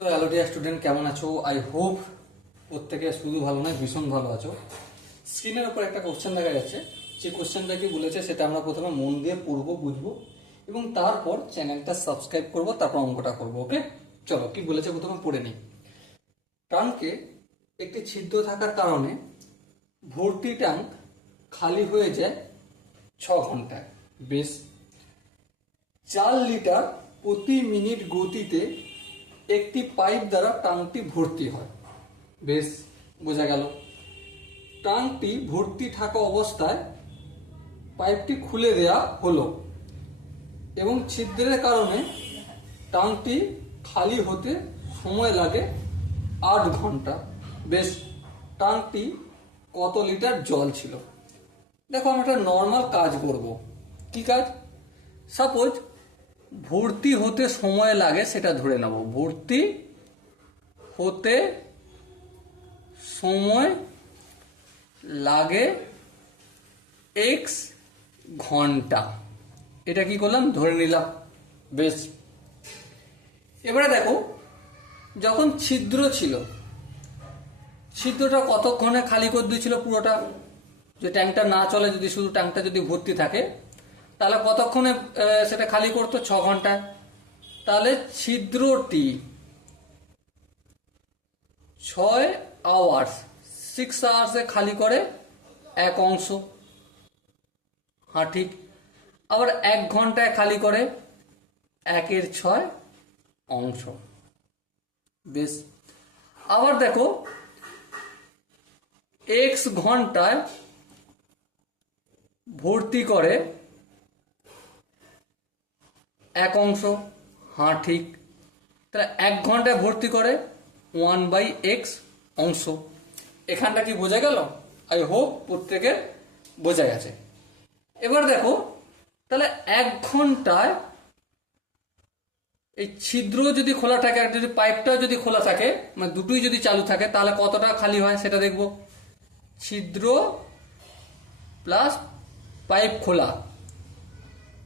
তো hello dear student, কেমন আছো? আই হোপ প্রত্যেকে শুধু ভালো নয়, ভীষণ ভালো আছো। স্ক্রিনের উপর একটা কোশ্চেন দেখা যাচ্ছে। যে কোশ্চেনটা কি বলেছে সেটা আমরা প্রথমে মন দিয়ে পড়বো, বুঝবো এবং তারপর চ্যানেলটা সাবস্ক্রাইব করবো, তারপর অঙ্কটা করবো। ওকে, চলো কি বলেছে প্রথমে পড়ে নিই। ট্যাঙ্কে একটি ছিদ্র থাকার কারণে ভর্তি ট্যাঙ্ক খালি হয়ে যায় 6 ঘন্টায়। বেশ। 4 লিটার প্রতি মিনিট গতিতে একটি পাইপ দ্বারা ট্যাঙ্কটি ভর্তি হয়। বেশ, বোঝা গেল। ট্যাঙ্কটি ভর্তি থাকা অবস্থায় পাইপটি খুলে দেয়া হলো এবং ছিদ্রের কারণে ট্যাঙ্কটি খালি হতে সময় লাগে 8 ঘন্টা। বেশ, ট্যাঙ্কটি কত লিটার জল ছিল? দেখো, আমরা একটা নর্মাল কাজ করব। কি কাজ? সাপোজ ভর্তি হতে সময় লাগে, সেটা ধরে নেব। ভর্তি হতে সময় লাগে এক্স ঘন্টা, এটা কি করলাম? ধরে নিলাম। বেশ, এবারে দেখো, যখন ছিদ্র ছিল, ছিদ্রটা কতক্ষণে খালি করে দিয়েছিল পুরোটা? যে ট্যাঙ্কটা না চলে, যদি শুধু ট্যাঙ্কটা যদি ভর্তি থাকে, তাহলে কতক্ষণে সেটা খালি করতো? 6 ঘন্টায়। তাহলে ছিদ্রটি 6 আওয়ার্স, 6 আওয়ার্সে খালি করে এক অংশ। হ্যাঁ, ঠিক। আবার 1 ঘন্টায় খালি করে 1/6 অংশ। বেশ, আবার দেখো, এক্স ঘন্টায় ভর্তি করে এক অংশ। হ্যাঁ, ঠিক। তাহলে 1 ঘন্টায় ভর্তি করে 1/x অংশ। এখানটা কি বোঝা গেল? আই হোপ প্রত্যেকের বোঝা গেছে। এবার দেখো, তাহলে 1 ঘন্টায় এই ছিদ্র যদি খোলা থাকে আর যদি পাইপটাও যদি খোলা থাকে, মানে দুটোই যদি চালু থাকে, তাহলে কতটা খালি হয় সেটা দেখব। ছিদ্র প্লাস পাইপ খোলা,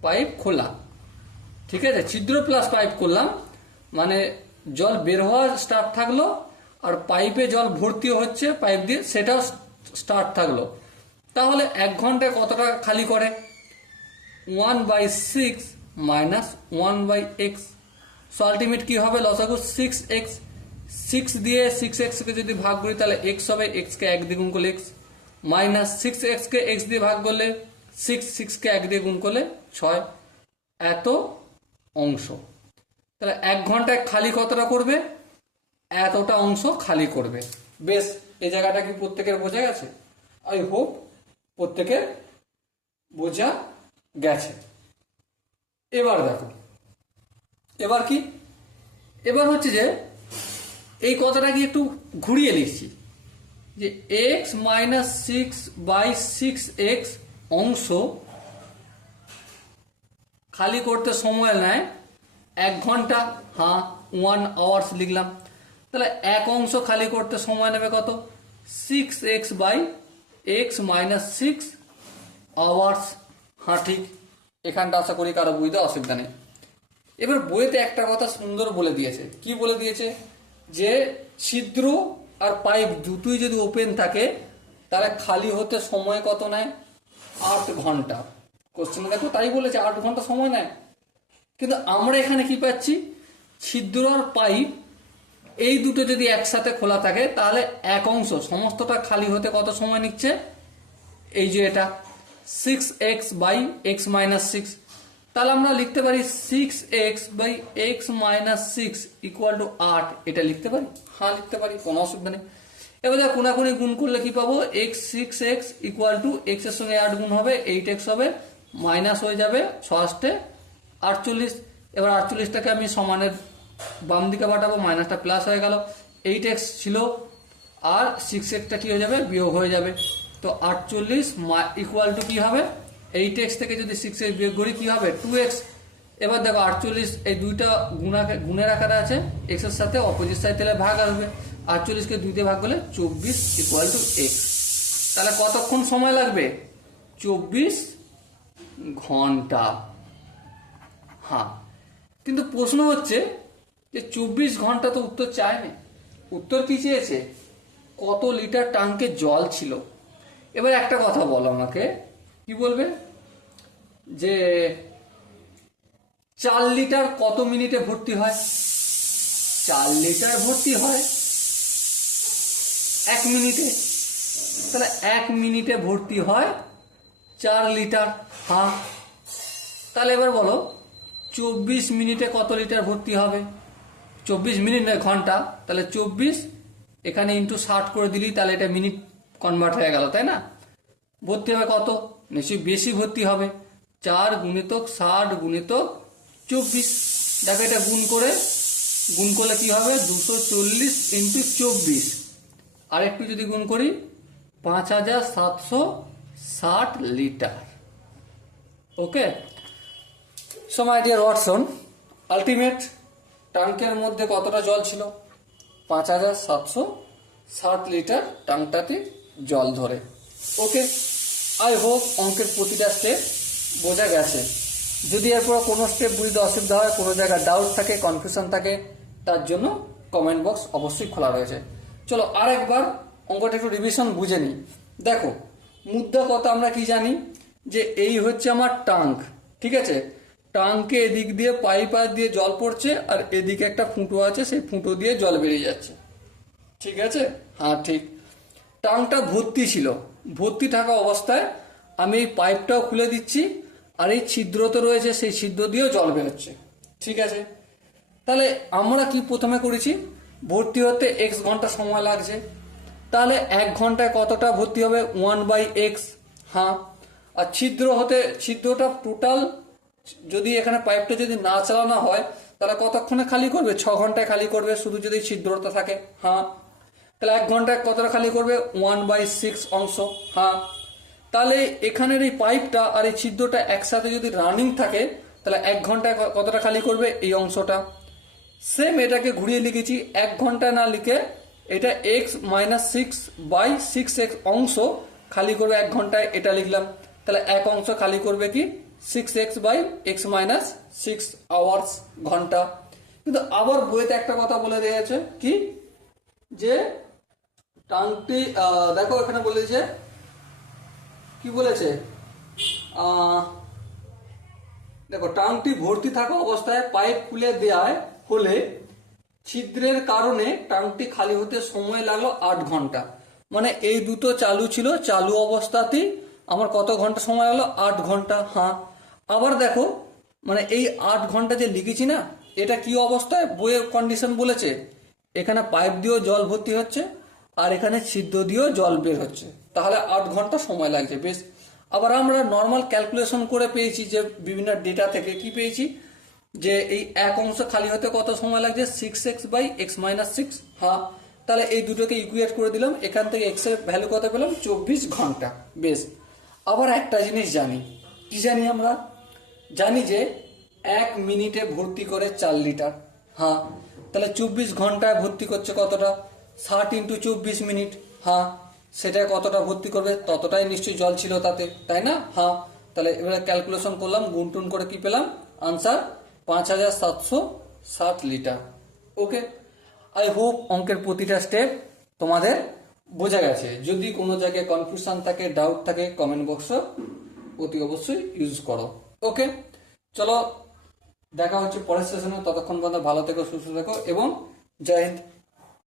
পাইপ খোলা, ঠিক আছে। ছিদ্র প্লাস পাইপ করলাম মানে জল বের হওয়া স্টার্ট থাকলো, আর পাইপে জল ভর্তি হচ্ছে পাইপ দিয়ে, সেটাও স্টার্ট থাকলো। তাহলে 1 ঘন্টায় কতটা খালি করে? 1/6 মাইনাস 1/x। সো আলটিমেট কি হবে? লসাগু 6x। 6 দিয়ে 6x কে যদি ভাগ করি তাহলে x হবে, x কে 1 দিয়ে গুণ করলে x, মাইনাস 6x কে x দিয়ে ভাগ করলে 6 কে 1 দিয়ে গুণ করলে 6, এত অংশ। তাহলে 1 ঘন্টায় খালি কতটা করবে? এতটা অংশ খালি করবে। বেশ, এই জায়গাটা কি প্রত্যেকের বোঝা গেছে? আই হোপ প্রত্যেকের বোঝা গেছে। এবার দেখো, এবার কি? এবার হচ্ছে যে এই কথাটা কি একটু ঘুরিয়ে লিখছি, যে এক্স মাইনাস 6/6x অংশ খালি করতে সময় নেয় 1 ঘন্টা। হ্যাঁ, 1 আওয়ার্স লিখলাম। তাহলে এক অংশ খালি করতে সময় নেবে কত? 6x/x minus 6 hours. হ্যাঁ, ঠিক। এখানটা আশা করি কারো বুঝতে অসুবিধা নেই। এবার বইতে একটা কথা সুন্দর বলে দিয়েছে। কি বলে দিয়েছে? যে ছিদ্র আর পাইপ দুটোই যদি ওপেন থাকে, তাহলে খালি হতে সময় কত নেয়? 8 ঘন্টা। কোশ্চেনে দেখো তাই বলেছে, 8 ঘন্টা সময় নেয়। কিন্তু আমরা এখানে কি পাচ্ছি? ছিদ্র আর পাইপ এই দুটো যদি একসাথে খোলা থাকে, তাহলে এক অংশ সমস্তটা খালি হতে কত সময় নিচ্ছে? এই যে এটা 6x/x মাইনাস 6। তাহলে আমরা লিখতে পারি 6x/x মাইনাস 6 ইকুয়াল টু 8। এটা লিখতে পারি? হ্যাঁ, লিখতে পারি, কোনো অসুবিধা নেই। এবার দেখ, কোনাকুনি গুণ করলে কি পাবো? 6x ইকুয়াল টু x এর সঙ্গে 8 গুণ হবে, 8x হবে, মাইনাস হয়ে যাবে 6×8 = 48। এবার 48টাকে আমি সমানের বাম দিকে পাঠাবো, মাইনাসটা প্লাস হয়ে গেল। 8x ছিল আর 6xটা কি হয়ে যাবে? বিয়োগ হয়ে যাবে। তো 48 ইকুয়াল টু কি হবে? 8x থেকে যদি 6x বিয়োগ করি কি হবে? 2x। এবার দেখো 48 এই দুইটা গুণের আকারে আছে, x এর সাথে অপোজিট সাইড তাহলে ভাগ আসবে। 48কে 2 দিয়ে ভাগ করলে 24 ইকুয়াল টু x। তাহলে কতক্ষণ সময় লাগবে? 24 ঘন্টা। হ্যাঁ, কিন্তু প্রশ্ন হচ্ছে যে 24 ঘন্টা তো উত্তর চায়নি, উত্তর কি চেয়েছে, কত লিটার ট্যাঙ্কে জল ছিল। এবার একটা কথা বলো আমাকে, কি বলবে, যে 4 লিটার কত মিনিটে ভর্তি হয়? 4 লিটার ভর্তি হয় 1 মিনিটে। তাহলে 1 মিনিটে ভর্তি হয় 4 লিটার। হ্যাঁ, তাহলে এবার বলো 24 মিনিটে কত লিটার ভর্তি হবে? 24 মিনিট নয়, ঘন্টা। তাহলে 24 এখানে ইন্টু 60 করে দিলি, তাহলে এটা মিনিট কনভার্ট হয়ে গেল, তাই না? ভর্তি হবে কত? নিশ্চয়ই বেশি ভর্তি হবে, 4 গুণিতক 60 গুণিতক 24। দেখো এটা গুণ করলে কি হবে, 240 ইন্টু 24। আর একটু যদি গুণ করি, 5760 litre. Okay, so my dear Watson, ultimate ট্যাঙ্কের মধ্যে কতটা জল ছিল? 5760 লিটার ট্যাঙ্কটাতে জল ধরে। ওকে, আই হোপ অঙ্কের প্রতিটা স্টেপ বোঝা গেছে। যদি এরপর কোনো স্টেপ বুঝতে অসুবিধা হয়, কোনো জায়গায় ডাউট থাকে, কনফিউশন থাকে, তার জন্য কমেন্ট বক্স অবশ্যই খোলা রয়েছে। চলো আরেকবার অঙ্কটা একটু রিভিশন বুঝে নিই। দেখো, মুদ্রা কথা আমরা কি জানি, যে এই হচ্ছে আমার ট্যাঙ্ক, ঠিক আছে? ট্যাঙ্কে এদিক দিয়ে পাইপ দিয়ে জল পড়ছে, আর এদিকে একটা ফুটো আছে, সেই ফুটো দিয়ে জল বেরিয়ে যাচ্ছে, ঠিক আছে? হ্যাঁ ঠিক। ট্যাঙ্কটা ভর্তি ছিল, ভর্তি থাকা অবস্থায় আমি এই পাইপটাও খুলে দিচ্ছি, আর এই ছিদ্র তো রয়েছে, সেই ছিদ্র দিয়েও জল বেরোচ্ছে, ঠিক আছে? তাহলে আমরা কি প্রথমে করেছি, ভর্তি হতে x ঘন্টা সময় লাগছে, তাহলে 1 ঘন্টায় কতটা ভর্তি হবে? 1/x। হ্যাঁ, আর ছিদ্রটা টোটাল, যদি এখানে পাইপটা যদি না চালানো হয়, তাহলে কতক্ষণে খালি করবে? 6 ঘন্টায় খালি করবে, শুধু যদি ছিদ্রটা থাকে। হ্যাঁ, তাহলে 1 ঘন্টায় কতটা খালি করবে? 1/6 অংশ। হ্যাঁ, তাহলে এখানের এই পাইপটা আর এই ছিদ্রটা একসাথে যদি রানিং থাকে, তাহলে 1 ঘন্টায় কতটা খালি করবে? এই অংশটা। সেম এটাকে ঘুরিয়ে লিখেছি, 1 ঘন্টায় না লিখে এটা x-6/6x অংশ খালি করবে 1 ঘন্টায়, এটা লিখলাম। তাহলে এক অংশ খালি করবে কি? 6x/x-6 আওয়ার্স, ঘন্টা। কিন্তু আবার বইতে একটা কথা বলে দিয়েছে কি, যে ট্যাঙ্কটি, দেখো এখানে বলেছে, কি বলেছে, দেখো ট্যাঙ্কটি ভর্তি থাকা অবস্থায় পাইপ খুলে দেওয়ায় হলে ছিদ্রের কারণে ট্যাঙ্কটি খালি হতে সময় লাগলো 8 ঘন্টা। মানে এই দুটো চালু ছিল, চালু অবস্থাতেই আমার কত ঘন্টা সময় লাগলো? 8 ঘন্টা। হ্যাঁ, আবার দেখো, মানে এই 8 ঘন্টা যে লিখেছি না, এটা কি অবস্থায় বইয়ের কন্ডিশন বলেছে, এখানে পাইপ দিয়েও জল ভর্তি হচ্ছে, আর এখানে ছিদ্র দিয়েও জল বের হচ্ছে, তাহলে 8 ঘন্টা সময় লাগছে। বেশ, আবার আমরা নর্মাল ক্যালকুলেশন করে পেয়েছি, যে বিভিন্ন ডেটা থেকে কি পেয়েছি, যে এই এক অংশ খালি হতে কত সময় লাগছে? 6x/x-6। হ্যাঁ, তাহলে এই দুটোকে ইকুয়েট করে দিলাম, এখান থেকে x এর ভ্যালু কত পেলাম? 24 ঘন্টা। বেশ, আবার একটা জিনিস জানি, কি জানি আমরা? জানি যে 1 মিনিটে ভর্তি করে 4 লিটার। হ্যাঁ, তাহলে 24 ঘন্টায় ভর্তি করছে কতটা? 60 ইন্টু 24 মিনিট। হ্যাঁ, সেটা কতটা ভর্তি করবে? ততটাই নিশ্চয়ই জল ছিল তাতে, তাই না? হ্যাঁ, তাহলে এবারে ক্যালকুলেশন করলাম, গুনটুন করে কি পেলাম? Answer 5760 litre. Okay, I hope অঙ্কের প্রতিটা স্টেপ তোমাদের বোঝা গেছে। যদি কোনো জায়গায় কনফিউশন থাকে, ডাউট থাকে, কমেন্ট বক্সে অতি অবশ্যই ইউজ করো। ওকে, চলো দেখা হচ্ছে পরের সেশনে। ততক্ষণ পর্যন্ত ভালো থেকো, সুস্থ থেকো, এবং জয় হিন্দ।